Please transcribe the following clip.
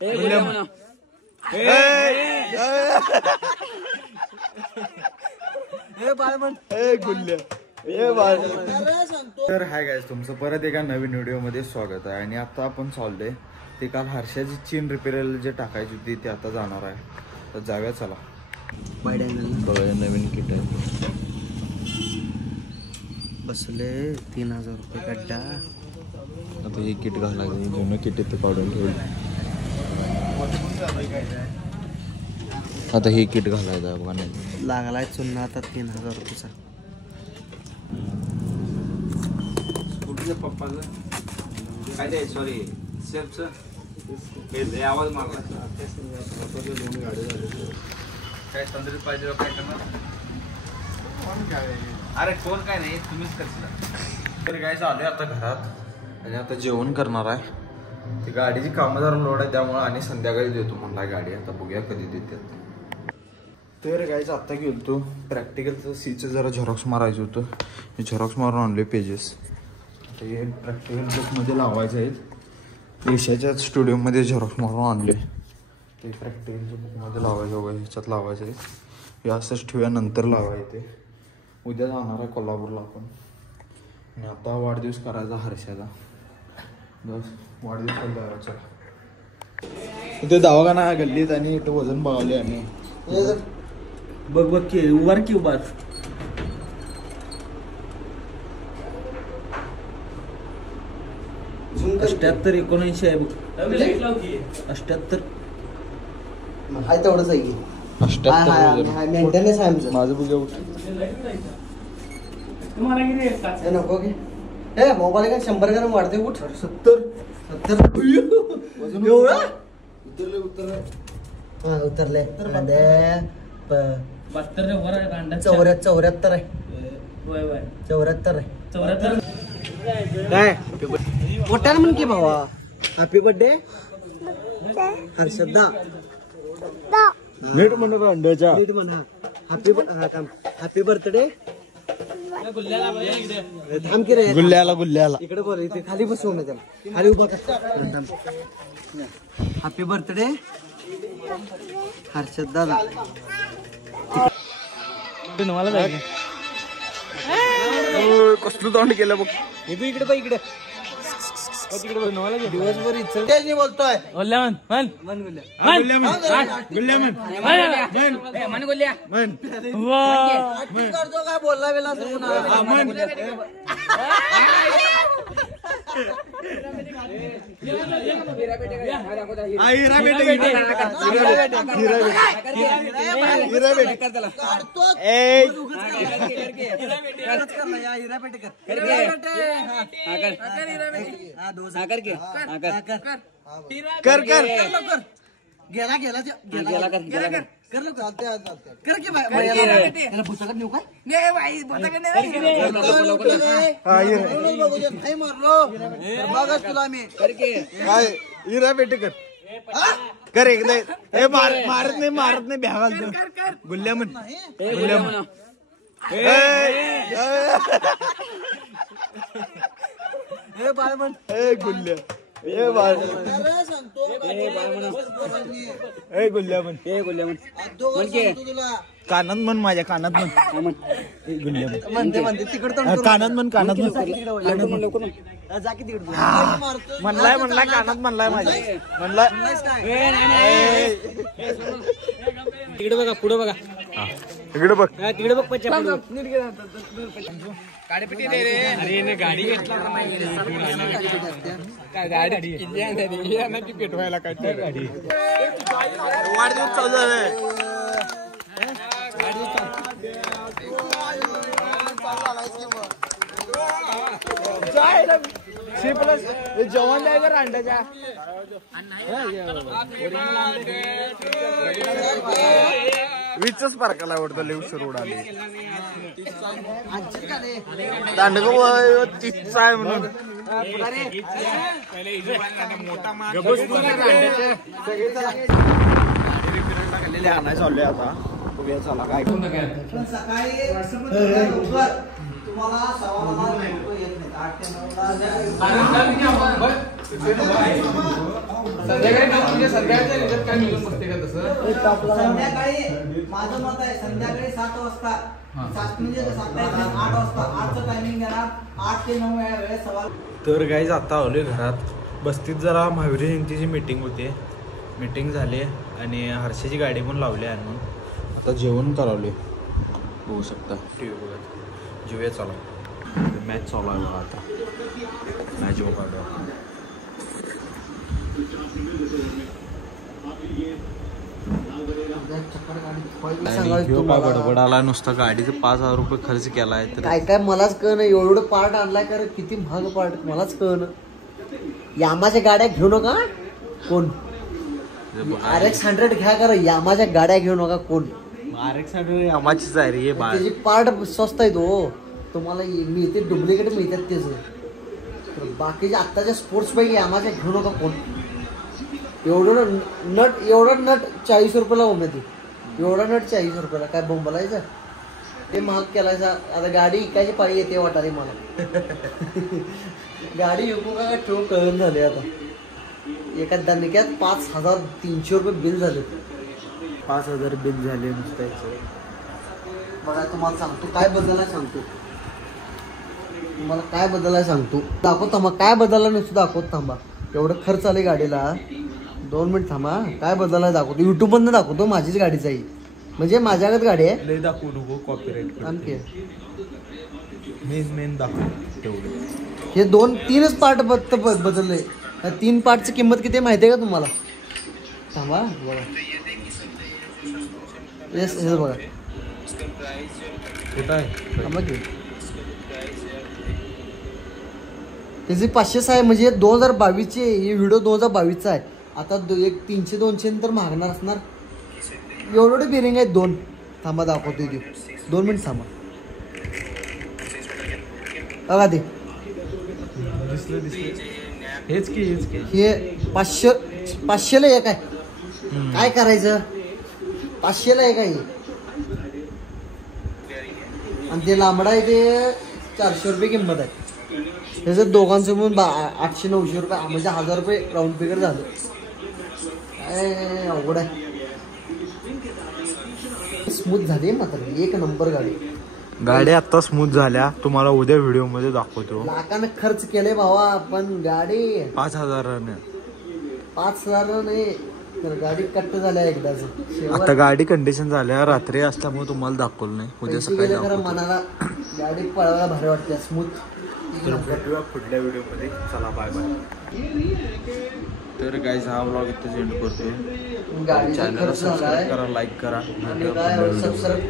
तर hi guys, तुमचं परत एका नवीन व्हिडिओ मध्ये स्वागत आहे. आणि आता आपण चाललोय ते काल हर्षाची चेन रिपेअरला जे टाकायची होती ते आता जाणार आहे. तर जाऊया चला. बघा नवीन किट आहे. बसले 3000 रुपये गड्डा. आता हे किट घालायचं, जुनं किट इथे काढून ठेवलं. आता हे किट घालायचं आहे बघा. नाही लागलाय चुन्ना आता 3000 रुपयाचा. पप्पाचं काय ते सॉरी सेफचं आवाज मारला. काय तंद्रीत पाहिजे काय करणार. अरे कोण काय नाही, तुम्हीच करशील. तर काय चालू आहे आता घरात आणि आता जेवण करणार आहे. ती गाडीची कामं जरा लोड आहे त्यामुळे आणि संध्याकाळी देतो म्हणला गाडी. आता बघूया कधी देतात. तर गायचं आत्ता गेलो तो प्रॅक्टिकलचं सीचं जरा झेरॉक्स मारायचं होतं. हे झेरॉक्स मारून आणले पेजेस. हे प्रॅक्टिकल बुकमध्ये लावायचे आहेत. एशियाच्याच स्टुडिओमध्ये झेरॉक्स मारून आणले. ते प्रॅक्टिकलच्या बुकमध्ये लावायचं वगैरे ह्याच्यात लावायचं आहे. हे असंच ठेवूया, नंतर लावायचं ते. उद्या जाणार आहे कोल्हापूरला आपण. आणि आता वाढदिवस करायचा हर्षाचा. बस वाढदिवसाला जायचा. इथे दवाखाना गल्लीत आणि इथं वजन बघावले आम्ही. बघ बघ की उभार की उभार. अष्ट्याहत्तर 79 आहे बघ. 78 हाय तेवढंच आहे की. 78 मेंटेनन्स आहे आमचं. माझं बघ नको की ए मोबाईल काय 100 ग्रॅम वाढते. उठ 70 एवढा उतरले 74 आहे. 74 आहे. काय मोठ्यानं म्हण की भावा. Happy birthday Harshada. नीट म्हणत अंड्याच्या. नीट म्हणा हॅपी बर्थडे. थांब की रे. गुल्ल्याला इकडे बोल. इथे खाली बसवू ना त्याला. खाली उभा कर. हॅपी बर्थडे हर्षद दादा. कसलं तोंड केलं बघ. इकडे बघ. इकडे दिवसभर बोलतोय. काय बोलला वेळा कर गेला नेऊ काय मारलो बघा तुला आम्ही काय हिरा बेटे कर एकदा. हे मारत नाही भ्या घालतो. गुल्ल्या म्हण. गुल्ल्या कानात म्हण. माझ्या कानात म्हण. गुल्ल्या कानात म्हण. म्हणलाय कानात म्हणलाय माझ्या म्हणलाय. तिकडे बघा, पुढे बघा. इकडे बघ. तिकडे बघ. अरे गाडी घेतला गाडी पेटवायला काय गाडी. वाढदिवस चालू झालाय. जेवण द्यायचं अंड्याच्या. वीजच पार्काला आवडतं. लिव सुरू उडाली दांडग तीच आहे म्हणून. आणायला चाललोय आता. बघूया चला काय. तुम्हाला 9:15 येत नाही 8 ते 9 संध्याकाळी माझं मत आहे संध्याकाळी 7 वाजता 7 म्हणजे 7 8 वाजता 8चं टायमिंग देणार 8 ते 9 या वेळेस सवाल. तर गाईज आता आलोय घरात. बस्तीत जरा महावीर जयंतीची मीटिंग होती. मीटिंग झाली आणि हर्षाची गाडी पण लावली आहे. म्हणून आता जेवण करावले होऊ शकता. टी व्ही बघत जेवूया. चला मॅच चालू आहे बघा. आता मॅच बघा. बडबडाला नुसतं गाडीचं 5,000 रुपये खर्च केलाय. तर काय काय मलाच कळणं एवढं पार्ट आणलाय कारण किती महाग पार्ट मलाच कळणं. यामाच्या गाड्या घेऊ नका कोण. RX-100 घ्या करा. यामाच्या गाड्या घेऊ नका कोण. RX-100 यामाचीच आहे रे. त्याची पार्ट स्वस्त आहेत हो. तुम्हाला मिळते डुप्लिकेट मिळतात त्याचं. बाकीचे आत्ताच्या स्पोर्ट्स पैकी यामाच्या घेऊ नका कोण. एवढं नट 40 रुपयाला उमेदी. एवढा नट 40 रुपयाला काय बोंबलायचं. ते महाग केलायचा. आता गाडी इकायची पाळी येते वाटाली मला. गाडी विकू का ठेवून कळून झाले. आता एका दणक्यात 5,300 रुपये बिल झाले. 5,000 बिल झाले नुसतं. बघा तुम्हाला सांगतो काय बदलायला सांगतो. तुम्हाला काय बदलायला सांगतो. दाखवत थांबा काय बदलला नसतो. दाखवत थांबा. एवढं खर्च आले गाडीला. 2 मिनिट थांबा. काय बदलायला दाखवतो. युट्यूब मधनं दाखवतो. माझीच गाडीच आहे म्हणजे माझ्याकडे गाडी आहे. लय दाखवू नको कॉपीराइट. आणखी मेन दाखव तेवढं. हे 2-3च पार्ट बदलले. 3 पार्टची किंमत किती माहिती आहे का तुम्हाला. थांबा बघा. येस हे बघा कुठं आहे. थांबा की त्याची 500 आहे म्हणजे 2022चे. हे व्हिडिओ 2022चा आहे. आता एक 300-200 तर मागणार असणार. एवढे बिरिंग आहेत 2. थांबा दाखवतो ते. 2 मिनिट थांबा. बघा ते दिसलं हेच की हे 500ला एक आहे. काय करायचं. 500ला एक आहे आणि ते लांबडा आहे ते 400 रुपये किंमत आहे. त्याचं दोघांचं मिळून 800-900 रुपये म्हणजे 1,000 रुपये राऊंड फिगर झालं. काय अवघड आहे. स्मूथ झाली मात्र एक नंबर गाडी आता स्मूथ झाल्या. तुम्हाला उद्या व्हिडिओ मध्ये दाखवतो. लाखानं खर्च केले भावा पण गाडी 5,000 नाही तर गाडी कट्ट झाल्या एकदाच. आता गाडी कंडिशन झाल्या. रात्री असल्यामुळे तुम्हाला दाखवलं नाही. उद्या सकाळी खरं मनाला गाडी पळायला भारी वाटते स्मूथ. तर भेटूया पुढल्या व्हिडिओमध्ये. चला बाय बाय. तर गाईज हा व्लॉग इथे एंड करतोय. गाडी चॅनलला सबस्क्राईब करा, लाईक करा. सबस्क्राईब